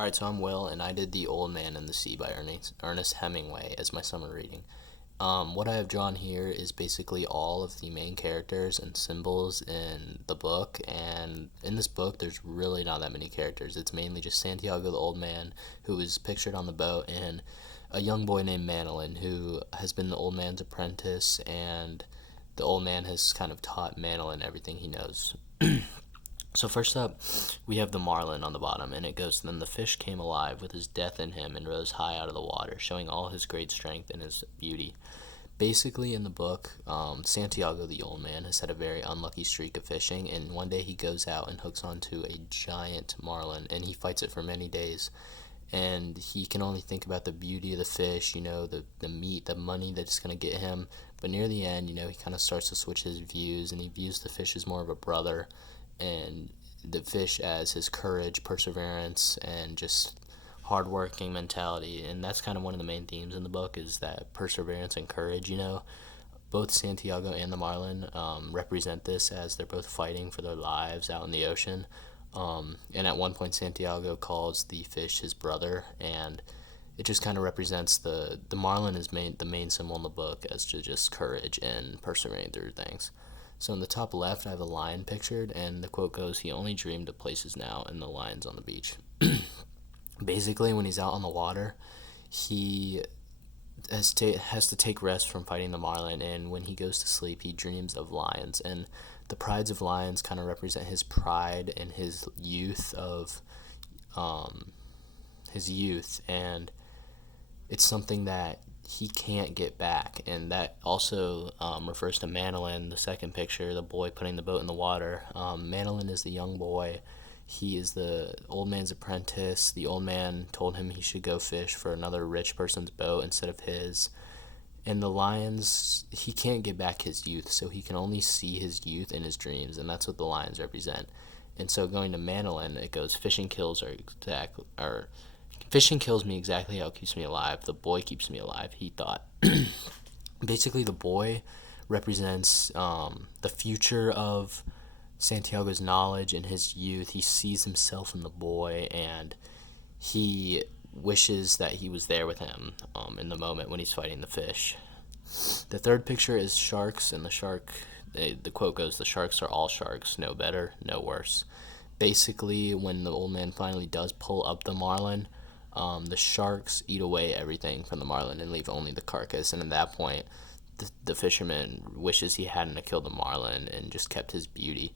Alright, so I'm Will, and I did The Old Man and the Sea by Ernest Hemingway as my summer reading. What I have drawn here is basically all of the main characters and symbols in the book, and in this book, there's really not that many characters. It's mainly just Santiago the Old Man, who is pictured on the boat, and a young boy named Manolin, who has been the old man's apprentice, and the old man has kind of taught Manolin everything he knows. So first up, we have the marlin on the bottom, and it goes, "Then the fish came alive with his death in him and rose high out of the water, showing all his great strength and his beauty." Basically, in the book, Santiago, the old man, has had a very unlucky streak of fishing, and one day he goes out and hooks onto a giant marlin, and he fights it for many days. And he can only think about the beauty of the fish, the meat, the money that's going to get him. But near the end, he kind of starts to switch his views, and he views the fish as more of a brother, and the fish as his courage, perseverance, and just hardworking mentality. And that's kind of one of the main themes in the book, is that perseverance and courage. Both Santiago and the marlin represent this, as they're both fighting for their lives out in the ocean. And at one point, Santiago calls the fish his brother, and it just kind of represents the marlin is the main symbol in the book, as to just courage and persevering through things. So in the top left, I have a lion pictured, and the quote goes, "He only dreamed of places now, and the lions on the beach." Basically, when he's out on the water, he has to take rest from fighting the marlin, and when he goes to sleep, he dreams of lions. And the prides of lions kind of represent his pride and um, his youth, and it's something that he can't get back. And that also refers to Manolin, the second picture, the boy putting the boat in the water. Manolin is the young boy. He is the old man's apprentice. The old man told him he should go fish for another rich person's boat instead of his. And the lions, he can't get back his youth, so he can only see his youth in his dreams, and that's what the lions represent. And so going to Manolin, it goes, "Fishing kills me exactly how it keeps me alive. The boy keeps me alive," he thought. Basically, the boy represents the future of Santiago's knowledge and his youth. He sees himself in the boy, and he wishes that he was there with him in the moment when he's fighting the fish. The third picture is sharks, and the quote goes, "The sharks are all sharks, no better, no worse." Basically, when the old man finally does pull up the marlin, the sharks eat away everything from the marlin and leave only the carcass. And at that point, the fisherman wishes he hadn't killed the marlin and just kept his beauty.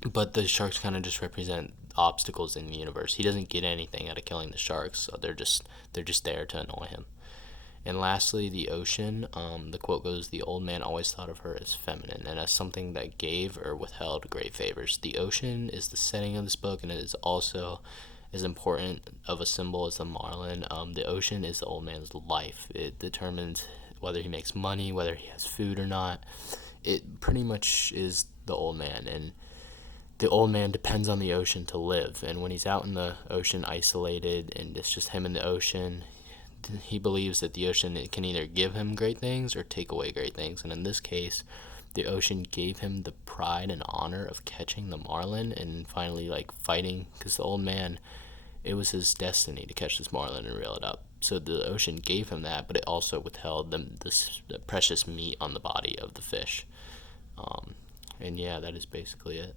But the sharks kind of just represent obstacles in the universe. He doesn't get anything out of killing the sharks, so they're just there to annoy him. And lastly, the ocean. The quote goes, "The old man always thought of her as feminine and as something that gave or withheld great favors." The ocean is the setting of this book, and it is also as important of a symbol as the marlin. The ocean is the old man's life. It determines whether he makes money, whether he has food or not. It pretty much is the old man, and the old man depends on the ocean to live. And when he's out in the ocean isolated and it's just him and the ocean, he believes that the ocean can either give him great things or take away great things. And in this case, the ocean gave him the pride and honor of catching the marlin and finally fighting, because the old man, it was his destiny to catch this marlin and reel it up. So the ocean gave him that, but it also withheld the precious meat on the body of the fish. And yeah, that is basically it.